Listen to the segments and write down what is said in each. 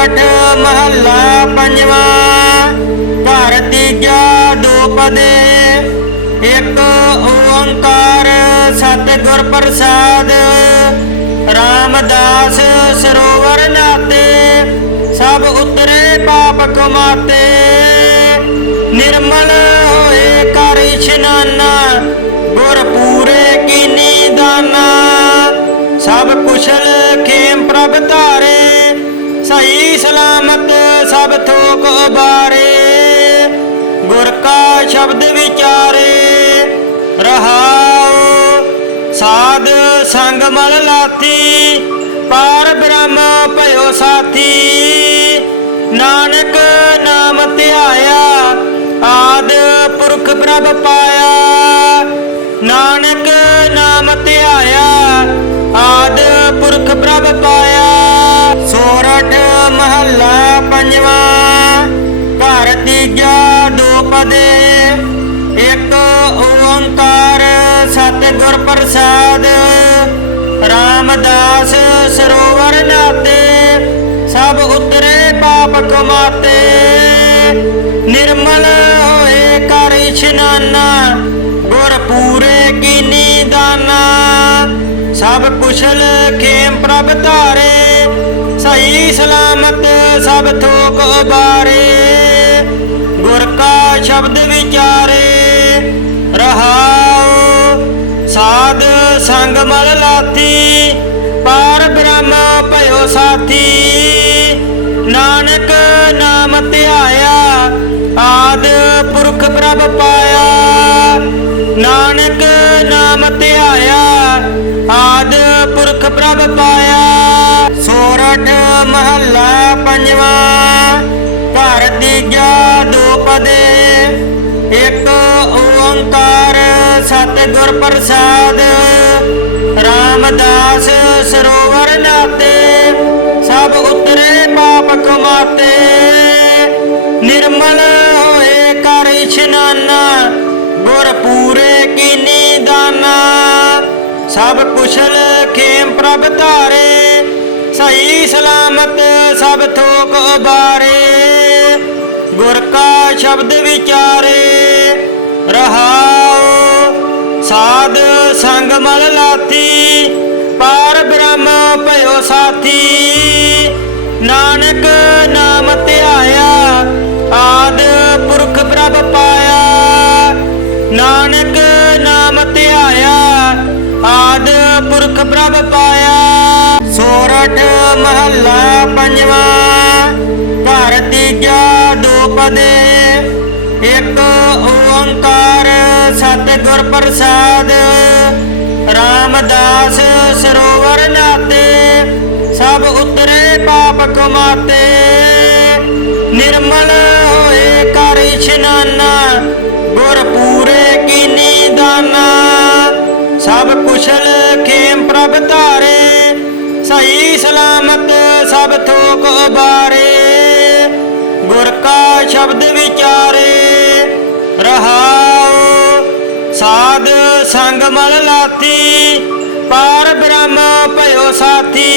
सोरठ महला पंजवा। घर तीजा दोपदे एक ओंकार सतगुर प्रसाद। रामदास सरोवर नाते सब उतरे पाप कमाते। निर्मल होए कर इशनाना गुर पूरे कीनी दाना। सब कुशल खेम प्रभ धारे सही सलामत सब थोक उबारे। गुर का शब्द विचारे रहाओ साध संग मल लाथी। पार ब्रह्म भयो साथी नानक नाम ध्याया आद पुरख प्रभ पाया। नानक नाम ध्याया आद पुरख प्रभ पाया। सोरठ महला पंजवा। घर तीजा दोपदे एक ओंकार सतगुर प्रसाद। रामदास सरोवर नाते सब उतरे पाप कमाते। निर्मल होए कर इशनाना गुर पूरे कीनी दाना। सब कुशल खेम प्रभ धारे सही सलामत सब थोक उबारे। गुर का शब्द विचारे रहाओ साध संग मल लाथी। पार ब्रह्म भयो साथी नानक नाम ध्याया आद पुरख प्रभ पाया। नानक नाम ध्याया आद पुरख प्रभ पाया। सोरठ महला पंजवा। घर तीजा दोपदे एक ओंकार सतगुर प्रसाद। रामदास सरोवर नाते सब उतरे पाप कमाते। निर्मल होए कर इशनाना गुर पूरे कीनी दाना। सब कुशल खेम प्रभ धारे सही सलामत सब थोक उबारे। गुर का शब्द विचारे रहाओ साध संग मल लाथी। पार ब्रह्म भयो साथी नानक नाम ध्याया आद पुरख प्रभ पाया। नानक नाम ध्याया आद पुरख प्रभ पाया। सोरठ महला पंजवा। घर तीजा दोपदे एक ओंकार सतगुर प्रसाद। रामदास सरोवर नाते सब उतरे पाप कमाते। निर्मल होए कर इशनाना गुर पूरे कीनी दाना। सब कुशल खेम प्रभ धारे सही सलामत सब थोक उबारे। गुर का शब्द विचारे रहाओ साध संग मल लाथी। पार ब्रह्म भयो साथी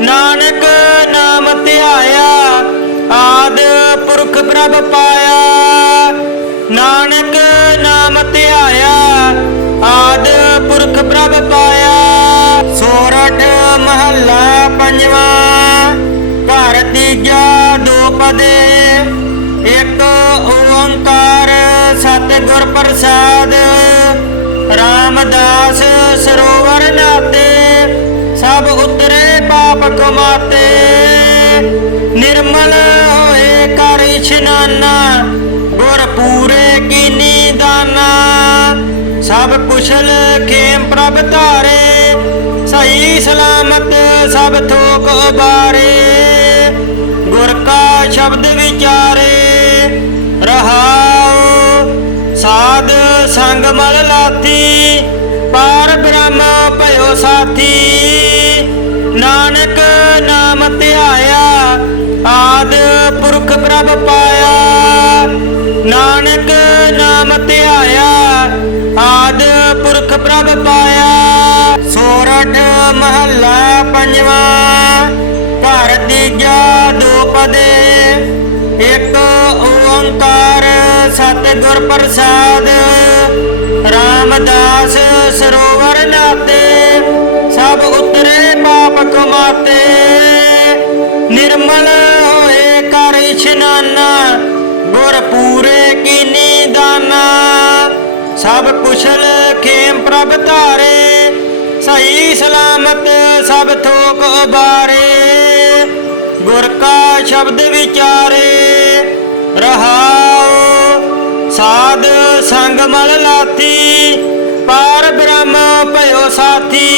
नानक नाम ध्याया आद पुरख प्रभ पाया। नानक नाम ध्याया आद पुरख प्रभ पाया। सोरठ महला पंजवा। घर तीजा दोपदे एक ओंकार सतगुर प्रसाद। रामदास सरोवर नाते सब उतरे पाप कमाते। निर्मल होए कर इशनाना गुर पूरे कीनी दाना। सब कुशल खेम प्रभ धारे सही सलामत सब थोक उबारे। गुर का शब्द विचारे रहाओ साध संग मल लाथी। पार ब्रह्म भयो साथी नानक नाम ध्याया आद पुरख प्रभ पाया। नानक नाम ध्याया आद पुरख प्रभ पाया। सोरठ महला पंजवा। घर ਘਰ ਤੀਜਾ ਦੋਪਦੇ। ਇੱਕ ਓੰਕਾਰ ਸਤਿਗੁਰ ਪ੍ਰਸਾਦ। ਰਾਮਦਾਸ ਸਰੋਵਰ ਨਾਤੇ ਸਭ ਉਤਰੇ ਪਾਪ ਕਮਾਤੇ। ਨਿਰਮਲ ਹੋਏ ਕਰ ਇਸ਼ਨਾਨਾ ਗੁਰ ਪੂਰੇ ਕੀਨੀ ਦਾਨਾ। ਸਭ ਕੁਸ਼ਲ ਖੇਮ ਪ੍ਰਭ ਧਾਰੇ ਸਹੀ ਸਲਾਮਤ ਸਭ ਥੋਕ ਉਬਾਰੇ। ਗੁਰ ਕਾ ਸ਼ਬਦ ਵਿਚਾਰੇ ਰਹਾਉ ਸਾਧ ਸੰਗ ਮਲ ਲਾਥੀ। ਪਾਰ ਬ੍ਰਹਮ ਭਇਓ ਸਾਥੀ।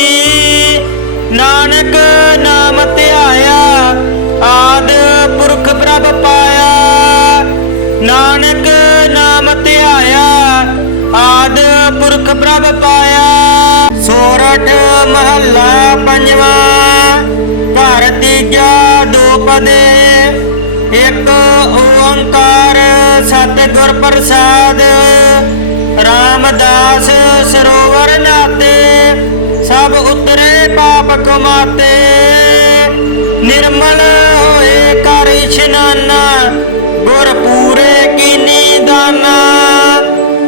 ਨਾਨਕ ਨਾਮ ਧਿਆਇਆ ਆਦ ਪੁਰਖ ਪ੍ਰਭ ਪਾਇਆ। ਨਾਨਕ ਨਾਮ ਧਿਆਇਆ ਆਦ ਪੁਰਖ ਪ੍ਰਭ ਪਾਇਆ। ਸੋਰਠ ਮਹੱਲਾ ਪੰਜਵਾਂ। ਘਰ ਤੀਜਾ ਦੋਪਦੇ। ਇੱਕ ਓੰਕਾਰ ਸਤਿਗੁਰ ਪ੍ਰਸਾਦ। ਰਾਮਦਾਸ ਸਰੋਵਰ ਨਾਤੇ ਸਭ ਉਤਰੇ ਪਾਪ ਕਮਾਤੇ। ਨਿਰਮਲ ਹੋਏ ਕਰ ਇਸ਼ਨਾਨਾ ਗੁਰ ਪੂਰੇ ਕੀਨੀ ਦਾਨਾ।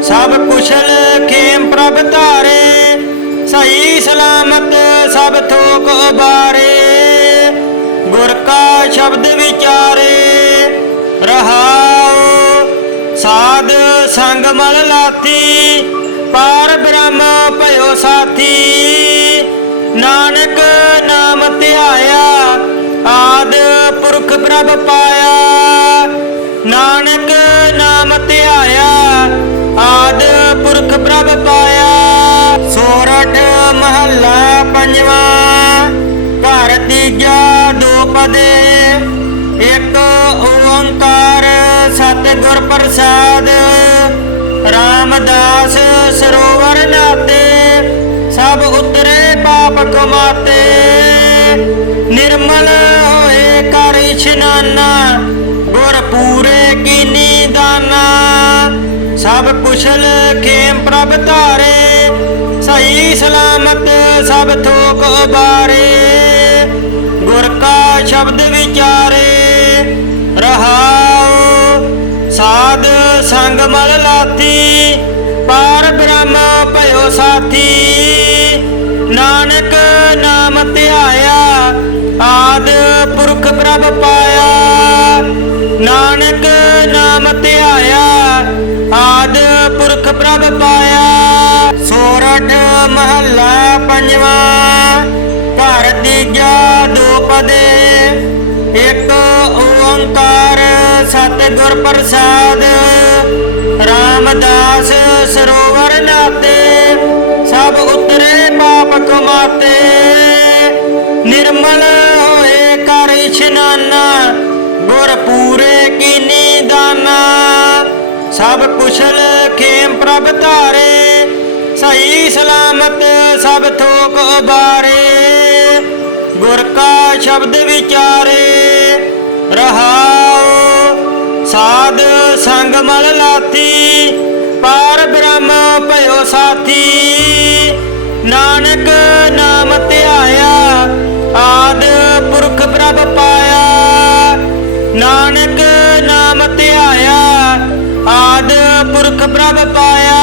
ਸਭ ਕੁਸ਼ਲ ਖੇਮ ਪ੍ਰਭ ਧਾਰੇ ਸਹੀ ਸਲਾਮਤ ਸਭ ਥੋਕ ਉਬਾਰੇ। ਗੁਰ ਕਾ ਸ਼ਬਦ ਵਿਚਾਰੇ ਰਹਾਉ ਸਾਧ ਸੰਗ ਮਲ ਲਾਥੀ। ਪਾਰ ਬ੍ਰਹਮ ਭਇਓ ਸਾਥੀ। ਨਾਨਕ ਨਾਮ ਧਿਆਇਆ ਆਦ ਪੁਰਖ ਪ੍ਰਭ ਪਾਇਆ। ਨਾਨਕ ਨਾਮ ਧਿਆਇਆ ਆਦ ਪੁਰਖ ਪ੍ਰਭ ਪਾਇਆ। ਸੋਰਠ ਮਹੱਲਾ ਪੰਜਵਾਂ। ਘਰ ਤੀਜਾ ਦੋਪਦੇ। ਇੱਕ ਓੰਕਾਰ ਸਤਿਗੁਰ ਪ੍ਰਸਾਦ। ਰਾਮਦਾਸ ਸਰੋਵਰ ਨਾਤੇ ਸਭ ਉਤਰੇ ਪਾਪ ਕਮਾਤੇ। ਨਿਰਮਲ ਹੋਏ ਕਰ ਇਸ਼ਨਾਨਾ ਗੁਰ ਪੂਰੇ ਕੀਨੀ ਦਾਨਾ। ਸਭ ਕੁਸ਼ਲ ਖੇਮ ਪ੍ਰਭ ਧਾਰੇ ਸਹੀ ਸਲਾਮਤ ਸਭ ਥੋਕ ਉਬਾਰੇ। ਗੁਰ ਕਾ ਸ਼ਬਦ ਵਿਚਾਰੇ ਰਹਾਉ ਸਾਧ ਸੰਗ ਮਲ ਲਾਥੀ। ਪਾਰ ਬ੍ਰਹਮ ਭਇਓ ਸਾਥੀ। ਨਾਨਕ ਨਾਮ ਧਿਆਇਆ ਆਦ ਪੁਰਖ ਪ੍ਰਭ ਪਾਇਆ। ਨਾਨਕ ਨਾਮ ਧਿਆਇਆ ਆਦ ਪੁਰਖ ਪ੍ਰਭ ਪਾਇਆ। ਸੋਰਠ ਮਹੱਲਾ ਪੰਜਵਾਂ। ਘਰ ਤੀਜਾ ਦੋਪਦੇ। ਇੱਕ ਓੰਕਾਰ ਸਤਿਗੁਰ ਪ੍ਰਸਾਦ। ਰਾਮਦਾਸ ਸਰੋਵਰ ਨਾਤੇ ਸਭ ਉਤਰੇ ਪਾਪ ਕਮਾਤੇ। ਨਿਰਮਲ ਹੋਏ ਕਰ ਇਸ਼ਨਾਨਾ ਗੁਰ ਪੂਰੇ ਕੀਨੀ ਦਾਨਾ। ਸਭ ਕੁਸ਼ਲ ਖੇਮ ਪ੍ਰਭ ਧਾਰੇ ਸਹੀ ਸਲਾਮਤ ਸਭ ਥੋਕ ਉਬਾਰੇ। ਗੁਰ ਕਾ ਸ਼ਬਦ ਵਿਚਾਰੇ ਰਹਾਉ ਸਾਧ ਸੰਗ ਮਲ ਲਾਥੀ। ਪਾਰ ਬ੍ਰਹਮ ਭਇਓ ਸਾਥੀ। ਨਾਨਕ ਨਾਮ ਧਿਆਇਆ ਆਦ ਪੁਰਖ ਪ੍ਰਭ ਪਾਇਆ। ਨਾਨਕ ਨਾਮ ਧਿਆਇਆ ਆਦ ਪੁਰਖ ਪ੍ਰਭ ਪਾਇਆ।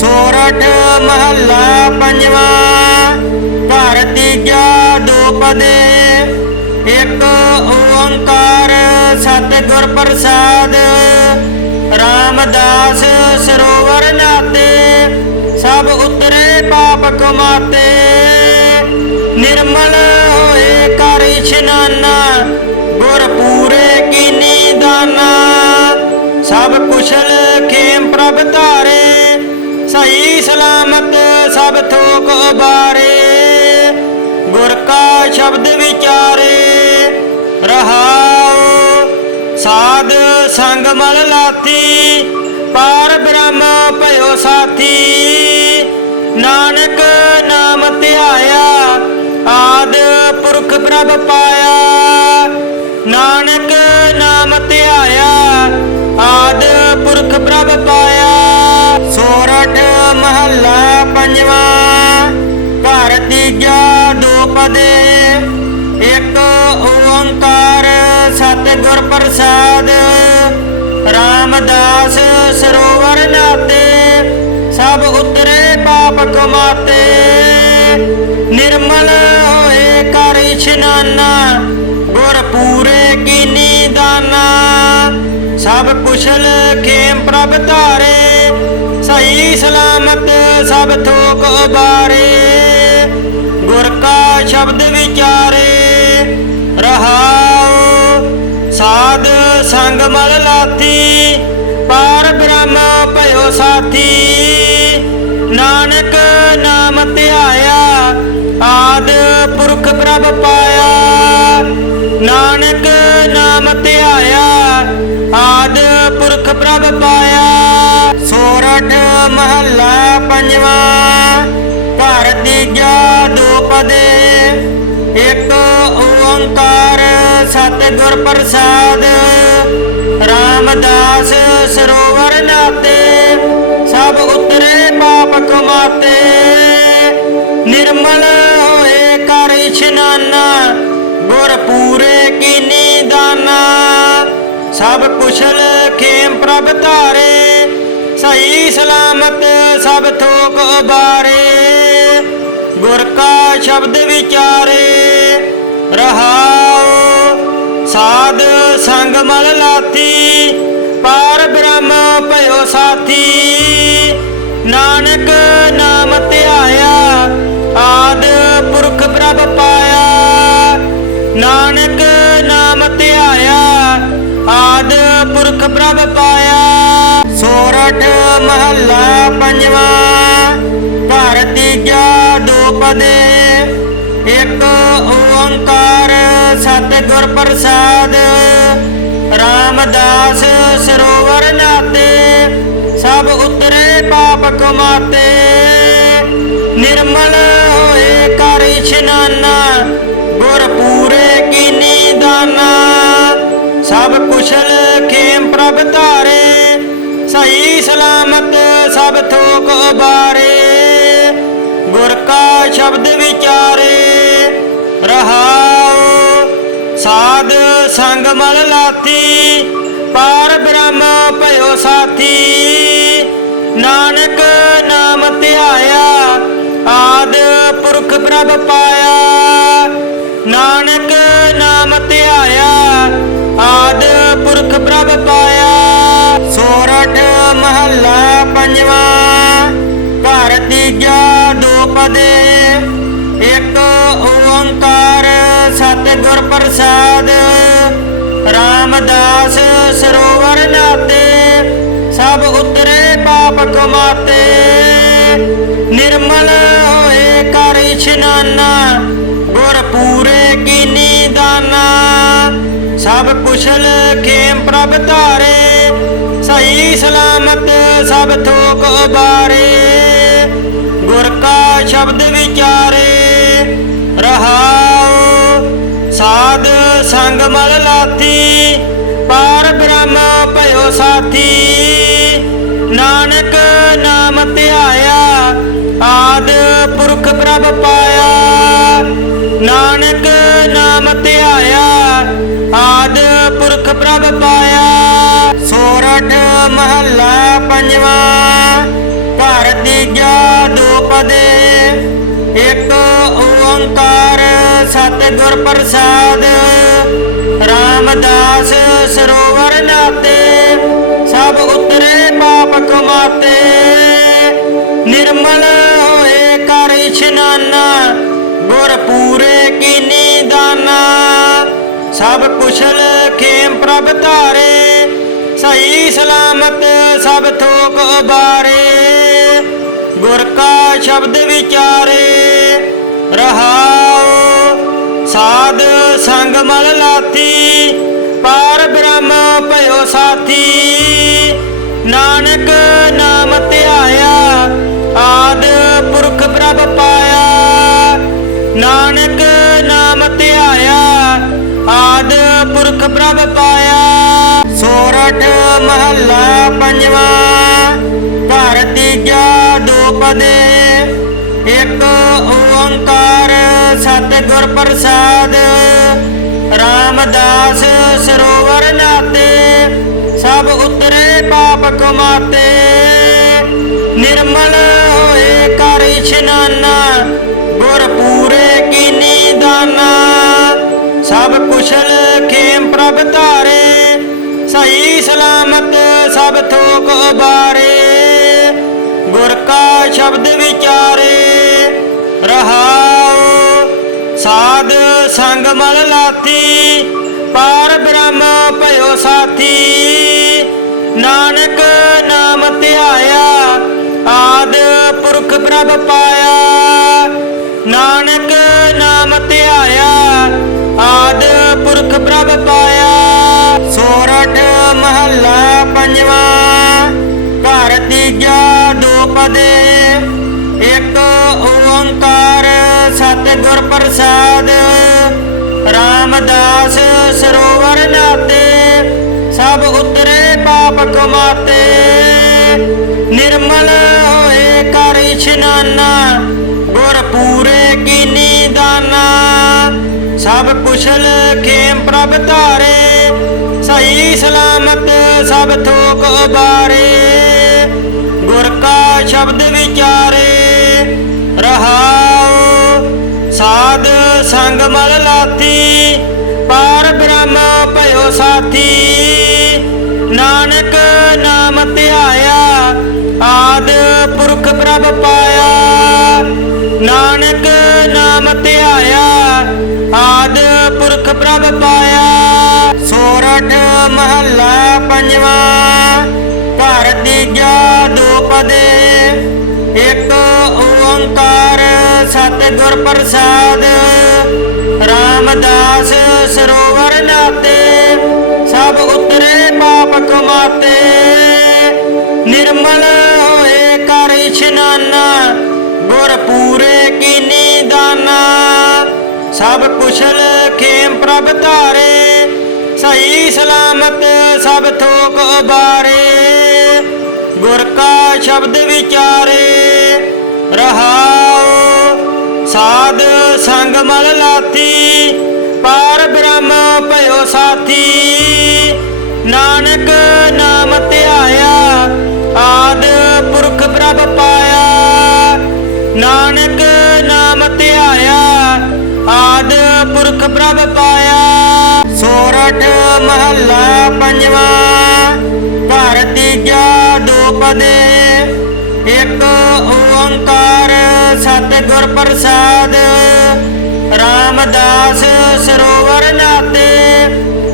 ਸੋਰਠ ਮਹੱਲਾ ਪੰਜਵਾਂ। ਘਰ ਤੀਜਾ ਦੋਪਦੇ। ਇੱਕ ਓੰਕਾਰ ਸਤਿਗੁਰ ਪ੍ਰਸਾਦ। ਰਾਮਦਾਸ ਸਰੋਵਰ ਨਾਤੇ ਸਭ ਉਤਰੇ ਪਾਪ ਕਮਾਤੇ। ਨਿਰਮਲ ਹੋਏ ਕਰ ਇਸ਼ਨਾਨਾ ਗੁਰ ਪੂਰੇ ਕੀਨੀ ਦਾਨਾ। ਸਭ ਕੁਸ਼ਲ ਖੇਮ ਪ੍ਰਭ ਧਾਰੇ ਸਹੀ ਸਲਾਮਤ ਸਭ ਥੋਕ ਉਬਾਰੇ। ਗੁਰ ਕਾ ਸ਼ਬਦ ਵਿਚਾਰੇ ਰਹਾਉ ਸਾਧ ਸੰਗ ਮਲ ਲਾਥੀ। ਪਾਰ ਬ੍ਰਹਮ ਭਇਓ ਸਾਥੀ। ਨਾਨਕ ਨਾਮ ਧਿਆਇਆ ਆਦ ਪੁਰਖ ਪ੍ਰਭ ਪਾਇਆ। ਨਾਨਕ ਨਾਮ ਧਿਆਇਆ ਆਦ ਪੁਰਖ ਪ੍ਰਭ ਪਾਇਆ। ਸੋਰਠ ਮਹੱਲਾ ਪੰਜਵਾਂ। ਘਰ ਤੀਜਾ ਦੋਪਦੇ। ਇੱਕ ਓੰਕਾਰ प्रसाद रामदास सरोवर नाते सब उतरे पाप कमाते निर्मल होए कर इशनाना गुर पूरे कीनी दाना सब कुशल खेम प्रभ धारे सही सलामत सब थोक उबारे गुर का शब्द विचारे रहाओ साध संग मल लाथी पार ब्रह्म भयो साथी नानक नाम ध्याया आद पुरख प्रभ पाया नानक नाम ध्याया आद पुरख प्रभ पाया सोरठ महला पंजवा घर तीजा दो पदे एक ओंकार सतगुर प्रसाद रामदास सरोवर नाते सब उतरे पाप कमाते निर्मल होए कर इशनाना गुर पूरे कीनी दाना सब कुशल खेम प्रभ धारे सही सलामत सब थोक उबारे गुर का शब्द विचारे रहाओ साध संग मल लाथी पार ब्रह्म भयो साथी नानक नाम ध्याया आद पुरख प्रभ पाया नानक नाम ध्याया आद पुरख प्रभ पाया सोरठ महला पंजवा घर तीजा दो पदे एक ओंकार सतगुर प्रसाद रामदास सरोवर नाते सब उतरे पाप कमाते निर्मल होए कर इशनाना गुर पूरे कीनी दाना सब कुशल खेम प्रभ धारे सही सलामत सब थोक उबारे गुर का शब्द विचारे रहाओ साध संग मल लाथी पार ब्रह्म भयो साथी नानक नाम ध्याया आद पुरख प्रभ पाया नानक नाम ध्याया आद पुरख प्रभ पाया सोरठ महला पंजवा घर तीजा दो पदे एक ओंकार सतगुर प्रसाद रामदास सरोवर नाते सब उतरे पाप कमाते निर्मल होए कर इशनाना गुर पूरे कीनी दाना सब कुशल खेम प्रभ धारे सही सलामत सब थोक उबारे गुर का शब्द विचारे रहाओ साध संग मल लाथी पार ब्रह्म भयो साथी नानक नाम ध्याया आद पुरख प्रभ पाया नानक नाम ध्याया आद पुरख प्रभ पाया सोरठ महला पंजवा घर तीजा दो पदे एक ओंकार सतगुर प्रसाद रामदास सरोवर नाते सब उतरे पाप कमाते निर्मल होए कर इशनाना गुर पूरे कीनी दाना सब कुशल खेम प्रभ धारे सही सलामत सब थोक उबारे गुर का शब्द विचारे रहाओ साध संग मल लाथी पार ब्रह्म भयो साथी नानक नाम ध्याया आद पुरख प्रभ पाया नानक नाम ध्याया आद पुरख प्रभ पाया सोरठ महला पंजवा घर तीजा दो पदे एक ओंकार सतगुर प्रसाद रामदास सरोवर नाते सब उतरे पाप कमाते। निर्मल होए कर इशनाना गुर पूरे कीनी दाना। सब कुशल खेम प्रभ धारे सही सलामत सब थोक उबारे। गुर का शब्द विचारे रहाओ साध संग मल लाथी। पार ब्रह्म भयो साथी नानक नाम ध्याया आद पुरख प्रभ पाया। नानक नाम ध्याया आद पुरख प्रभ पाया। सोरठ महला पंजवा घर तीजा दो पदे। एक ओंकार सतगुर प्रसाद रामदास सरोवर नाते। सब उतरे पाप कमाते। निर्मल होए कर इशनाना गुर पूरे कीनी दाना। सब कुशल खेम प्रभ धारे सही सलामत सब थोक उबारे। गुर का शब्द विचारे रहाओ साध संग मल लाथी। पार ब्रह्म भयो साथी नानक नाम ध्याया आद पुरख प्रभ पाया। नानक नाम ध्याया आद पुरख प्रभ पाया। सोरठ महला पंजवा घर तीजा दो पदे। एक ओंकार सतगुर प्रसाद रामदास सरोवर नाते। सब उतरे पाप कमाते। निर्मल होए कर इशनाना गुर पूरे कीनी दाना। सब कुशल खेम प्रभ धारे सही सलामत सब थोक उबारे। गुर का शब्द विचारे रहाओ साध संग मल लाथी। पार ब्रह्म भयो साथी नानक नाम ध्याया आद पुरख प्रभ पाया। नानक नाम ध्याया आद पुरख प्रभ पाया। सोरठ महला पंजवा घर तीजा दो पदे। एक ओंकार सतगुर प्रसाद रामदास सरोवर नाते।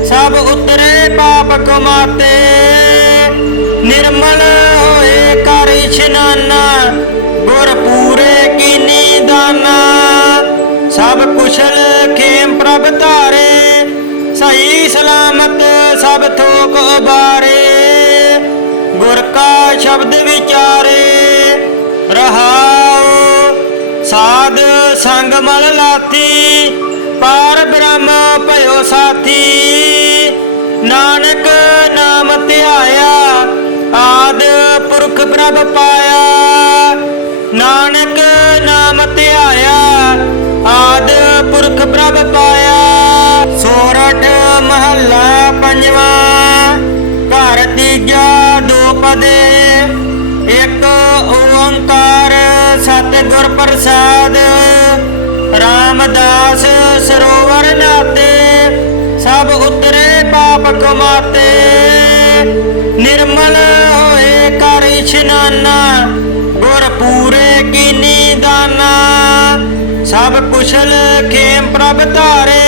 सब उतरे पाप कमाते। निर्मल होए कर इशनाना गुर पूरे कीनी दाना। सब कुशल खेम प्रभ धारे सही सलामत सब थोक उबारे। गुर का शब्द विचारे रहाओ साध संग मल लाथी। पार ब्रह्म भयो साथी नानक नाम ध्याया आद पुरख प्रभ पाया। नानक नाम ध्याया आद पुरख प्रभ पाया। सोरठ महला पंजवा घर तीजा दो पदे। एक ओंकार सतगुर प्रसाद रामदास सरोवर नाते। सब उतरे पाप कमाते। निर्मल होए कर इशनाना गुर पूरे कीनी दाना। सब कुशल खेम प्रभ धारे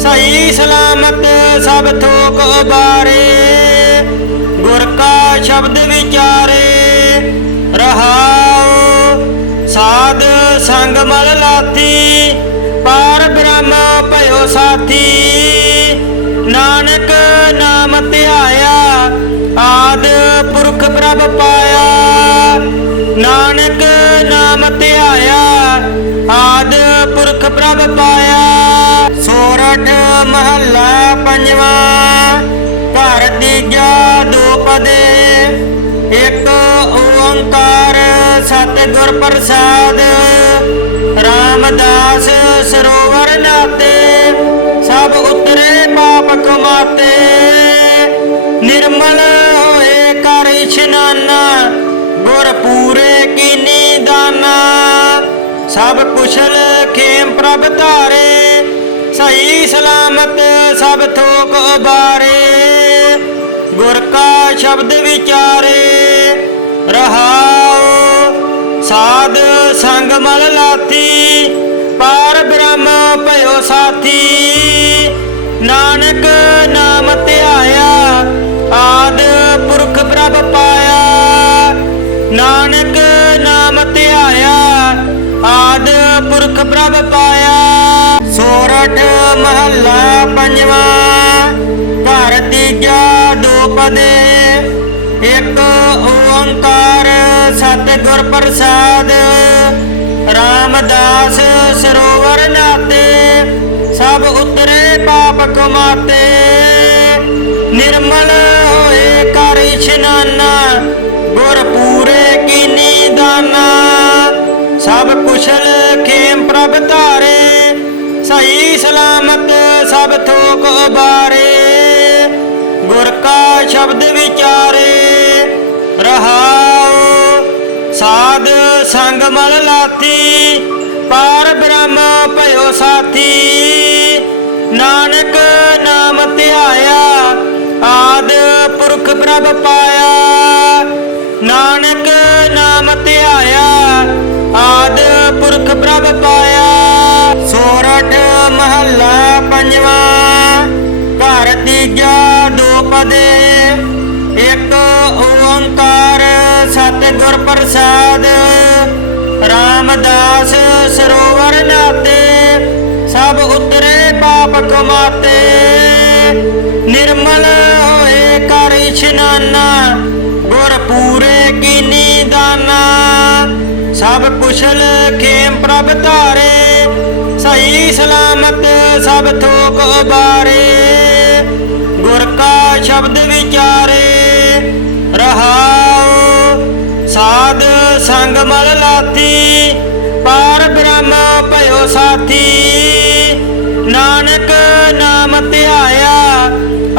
सही सलामत सब थोक उबारे। गुर का शब्द विचारे रहाओ साध संग मल लाथी। पार ब्रह्म भयो साथी नानक नाम ध्याया आद पुरख प्रभ पाया। नानक नाम ध्याया आद पुरख प्रभ पाया। सोरठ महला पंजवा घर तीजा दो पदे। एक ओंकार सतगुर प्रसाद रामदास सरोवर नाते। सब उतरे पाप कमाते। निर्मल इशनाना गुर पूरे कीनी दाना। सब कुशल खेम प्रभ धारे सही सलामत सब थोक उबारे। गुर का शब्द विचारे रहाओ साध संग मल लाथी। पार ब्रह्म भयो साथी नानक नाम ध्याया आद पुरख प्रभ पाया। नानक नाम ध्याया आद पुरख प्रभ पाया। सोरठ महला पंजवा घर तीजा दो पदे। एक ओंकार सतगुर प्रसाद रामदास सरोवर नाते। सब उतरे पाप कमाते निर्मल होए कर इशनाना गुर पूरे कीनी दाना। सब कुशल खेम प्रभ धारे सही सलामत सब थोक उबारे। गुर का शब्द विचारे रहाओ साध संग मल लाथी। पार ब्रह्म भयो साथी नानक नाम ध्याया आद पुरख प्रभ पाया। नानक नाम ध्याया आद पुरख प्रभ पाया। सोरठ महला पंजवा घर तीजा दो पदे। एक ओंकार सतगुर प्रसाद रामदास सरोवर नाते। सब उतरे पाप कमाते निर्मल होए कर इशनाना गुर पूरे कीनी दाना। सब कुशल खेम प्रभ धारे सही सलामत सब थोक उबारे। गुर का शब्द विचारे रहाओ साध संग मल लाथी। पार ब्रह्म भयो साथी नानक नाम ध्याया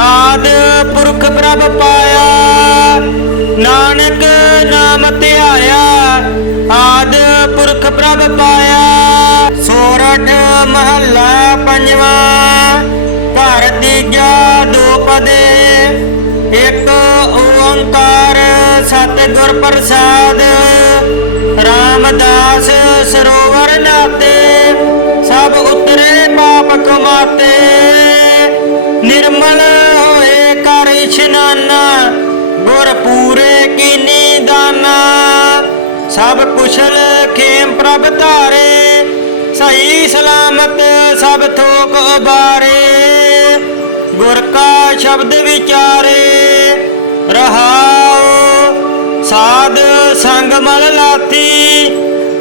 आद पुरख प्रभ पाया। नानक नाम ध्याया आद पुरख प्रभ पाया। सोरठ महला पंजवा घर तीजा दो पदे। एक ओंकार सतगुर प्रसाद रामदास सरोवर नाते। सब उतरे पाप कमाते निर्मल होए कर इशनाना गुर पूरे कीनी दाना। सब कुशल खेम प्रभ धारे सही सलामत सब थोक उबारे। गुर का शब्द विचारे रहाओ साध संग मल लाथी।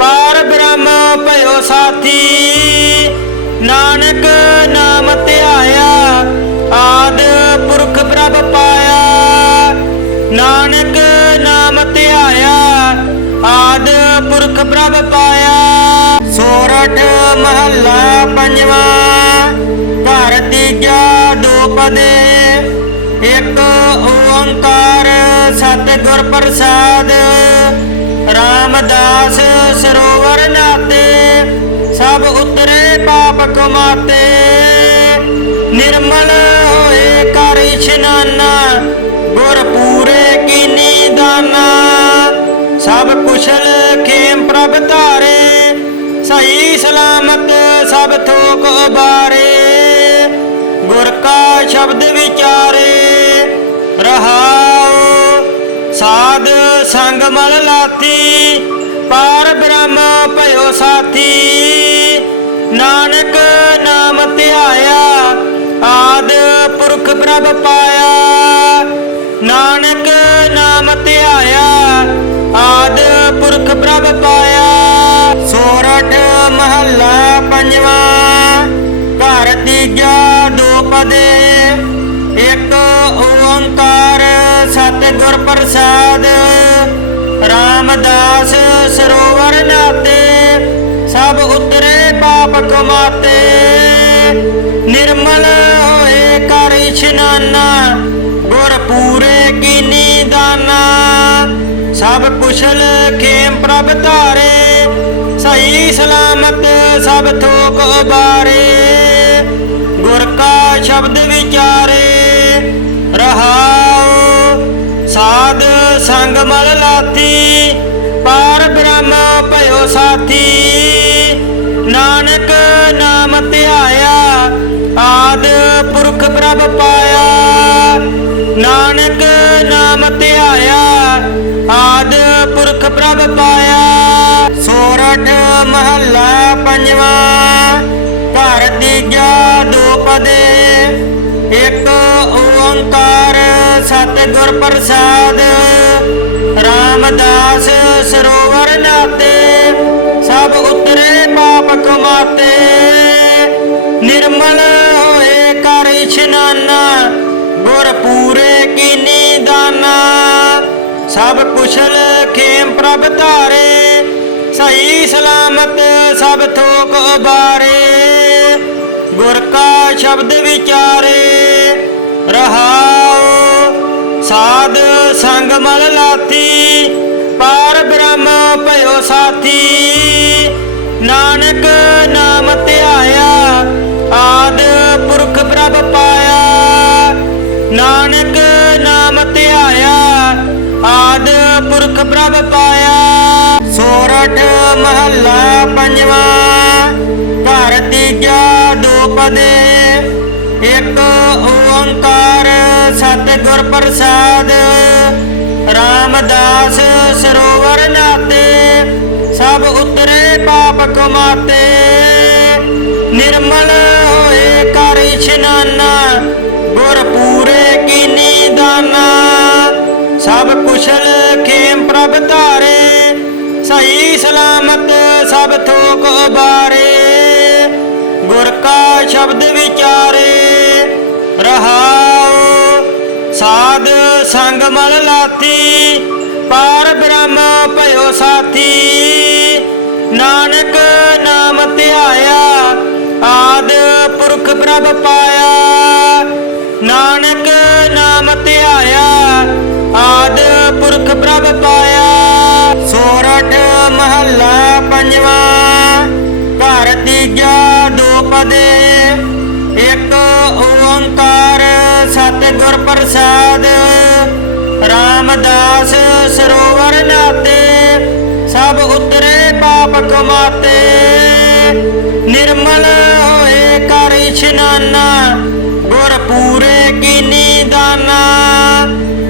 पार ब्रह्म भयो साथी नानक नाम ध्याया आद पुरख प्रभ पाया। नानक नाम ध्याया आद पुरख प्रभ पाया। सोरठ महला पंजवा घर तीजा दो पदे। एक ओंकार सतगुर प्रसाद रामदास सरोवर नाते। सब उतरे पाप कमाते निर्मल होए कर इशनाना गुर पूरे कीनी दाना। सब कुशल खेम प्रभ धारे सही सलामत सब थोक उबारे। गुर का शब्द विचारे रहाओ साध संग मल लाथी। पार ब्रह्म भयो साथी नानक नाम ध्याया आद पुरख प्रभ पाया। नानक नाम ध्याया आद पुरख प्रभ पाया। सोरठ महला पंजवा घर तीजा दो पदे। एक ओंकार सतगुर प्रसाद रामदास सरोवर नाते। सब उतरे पाप कमाते निर्मल होए कर इशनाना गुर पूरे कीनी दाना। सब कुशल खेम प्रभ धारे, सही सलामत सब थोक उबारे। गुर का शब्द विचारे, रहाओ साध संग मल लाथी, पार ब्रह्म भयो साथी। नानक नाम ध्याया, आद पुरख प्रभ पाया। नानक नाम ध्याया, आद पुरख प्रभ पाया। सोरठ महला पंजवा, घर तीजा दोपदे। एक ओंकार सतगुर प्रसाद, रामदास सरोवर नाते। सब उतरे पाप कमाते, निर्मल होए कर इशनाना। गुर पूरे कीनी दाना, सब कुशल खेम प्रभ धारे। सही सलामत सब थोक उबारे। गुर का शब्द विचारे, रहाओ साध संग मल लाथी, पार ब्रह्म भयो साथी। नानक नाम ध्याया, आद पुरख प्रभ पाया। नानक नाम ध्याया, आद पुरख प्रभ पाया। सोरठ महला पंजवा, घर तीजा दोपदे। एक ओंकार सतगुर प्रसाद, रामदास सरोवर नाते। सब उतरे पाप कमाते, निर्मल होए कर इशनाना। गुर पूरे कीनी दाना, सब कुशल खेम प्रभ धारे। सही सलामत सब थोक उबारे। गुर का शब्द विचारे, रहाओ साध संग मल लाथी, पार ब्रह्म भयो साथी। नानक नाम ध्याया, आद पुरख प्रभ पाया। नानक नाम ध्याया, आद पुरख प्रभ पाया। सोरठ महला पंजवा, घर तीजा दोपदे। एक ओंकार सतगुर प्रसाद, रामदास सरोवर नाते। सब उतरे पाप कमाते, निर्मल होए कर इशनाना। गुर पूरे कीनी दाना,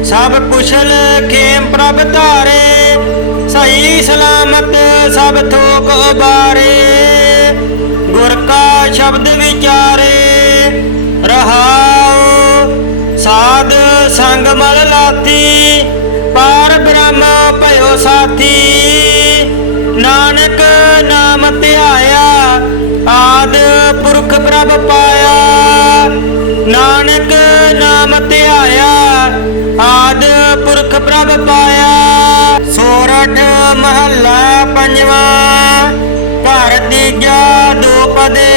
सब कुशल खेम प्रभ धारे। सही सलामत सब थोक उबारे। गुर का शब्द विचारे, रहाओ साध संग मल लाथी, पार ब्रह्म भयो साथी। नानक नाम ध्याया, आद पुरख प्रभ पाया। नानक नाम ध्याया, आद पुरख प्रभ पाया। सोरठ महला पंजवा, घर तीजा दोपदे।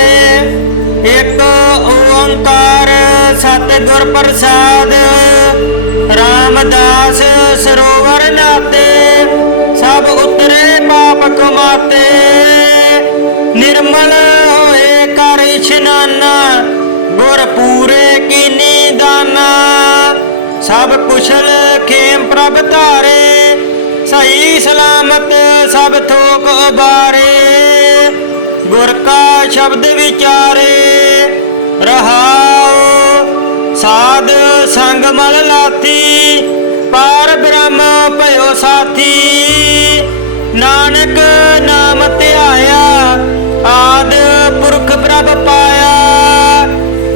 एक ओंकार सतगुर प्रसाद, रामदास सरोवर नाते। सब उतरे पाप कमाते, निर्मल होए कर इशनाना। गुर पूरे कीनी दाना, सब कुशल खेम प्रभ धारे। सही सलामत सब थोक उबारे। गुर का शब्द विचारे, रहाओ साध संग मल लाथी, पार ब्रह्म भयो साथी। नानक नाम ध्याया, आद पुरख प्रभ पाया।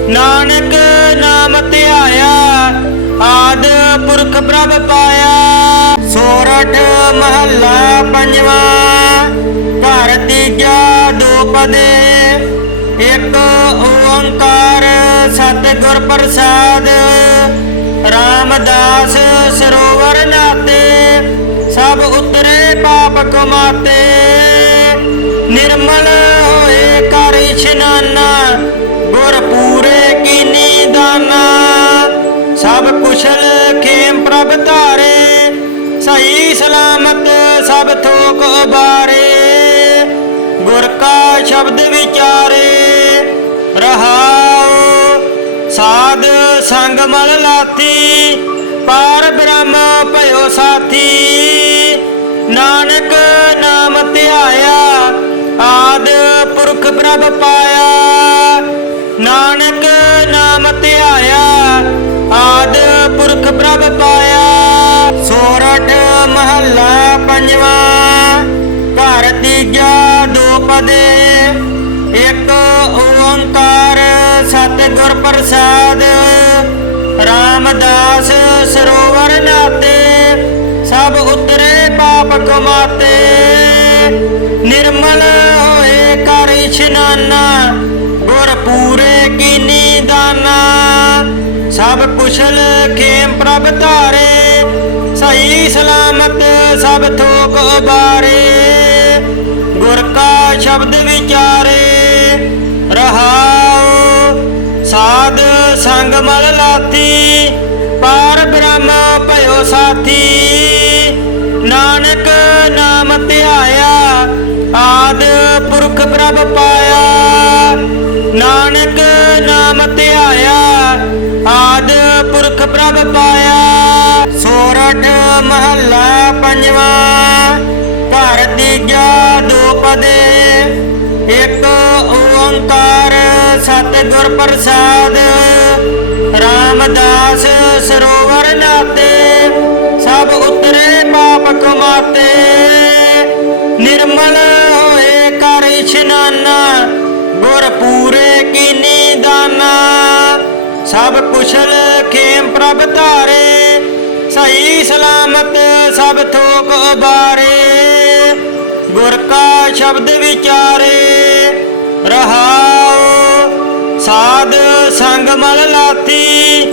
नानक नाम ध्याया, आद पुरख प्रभ पाया। सोरठ महला पंजवा, घर तीजा दोपदे। एक ओंकार सतगुर प्रसाद, रामदास सरोवर नाते। सब उतरे पाप कमाते, निर्मल होए कर इशनाना। गुर पूरे कीनी दाना, सब कुशल खेम प्रभ धारे। सही सलामत ਸ਼ਬਦ ਵਿਚਾਰੇ ਰਹਾਉ। ਸਾਧ ਸੰਗ ਮਲ ਲਾਥੀ ਪਾਰ ਬ੍ਰਹਮ ਭਇਓ ਸਾਥੀ। ਨਾਨਕ ਨਾਮ ਧਿਆਇਆ ਆਦ ਪੁਰਖ ਪ੍ਰਭ ਪਾਇਆ। ਨਾਨਕ ਨਾਮ ਧਿਆਇਆ ਆਦ ਪੁਰਖ ਪ੍ਰਭ ਪਾਇਆ। ਸੋਰਠ ਮਹੱਲਾ ਪੰਜਵਾਂ। ਘਰ ਤੀਜਾ ਦੋ ਪਦੇ ਇੱਕ ਓੰਕਾਰ ਸਤਿਗੁਰ ਪ੍ਰਸਾਦ। ਰਾਮਦਾਸ ਸਰੋਵਰ ਨਾਤੇ ਸਭ ਉਤਰੇ ਪਾਪ ਕਮਾਤੇ। ਨਿਰਮਲ ਹੋਏ ਕਰ ਇਸ਼ਨਾਨਾ ਗੁਰ ਪੂਰੇ ਕੀਨੀ ਦਾਨਾ। ਸਭ ਕੁਸ਼ਲ ਖੇਮ ਪ੍ਰਭ ਧਾਰੇ ਸਹੀ ਸਲਾਮਤ ਸਭ ਥੋਕ ਉਬਾਰੇ। ਗੁਰ ਕਾ ਸ਼ਬਦ ਵਿਚਾਰੇ ਰਹਾਉ। ਸਾਧ ਸੰਗ ਮਲ ਲਾਥੀ ਪਾਰ ਬ੍ਰਹਮ ਭਇਓ ਸਾਥੀ। ਨਾਨਕ ਨਾਮ ਧਿਆਇਆ ਆਦ ਪੁਰਖ ਪ੍ਰਭ ਪਾਇਆ। ਨਾਨਕ ਨਾਮ ਧਿਆਇਆ ਆਦ ਪੁਰਖ ਪ੍ਰਭ ਪਾਇਆ। ਸੋਰਠ ਮਹੱਲਾ ਪੰਜਵਾਂ। ਘਰ ਤੀਜਾ ਦੋ ਪਦੇ ਇੱਕ ਓੰਕਾਰ ਸਤਿਗੁਰ ਪ੍ਰਸਾਦ। ਰਾਮਦਾਸ ਸਰੋਵਰ ਨਾਤੇ ਸਭ ਉਤਰੇ ਪਾਪ ਕਮਾਤੇ। ਨਿਰਮਲ ਹੋਏ ਕਰ ਇਸ਼ਨਾਨਾ ਗੁਰ ਪੂਰੇ ਕੀਨੀ ਦਾਨਾ। ਸਭ ਕੁਸ਼ਲ ਖੇਮ ਪ੍ਰਭ ਧਾਰੇ ਸਹੀ ਸਲਾਮਤ ਸਭ ਥੋਕ ਉਬਾਰੇ। ਗੁਰ ਕਾ ਸ਼ਬਦ ਵਿਚਾਰੇ ਰਹਾਉ। ਸਾਧ ਸੰਗ ਮਲ ਲਾਥੀ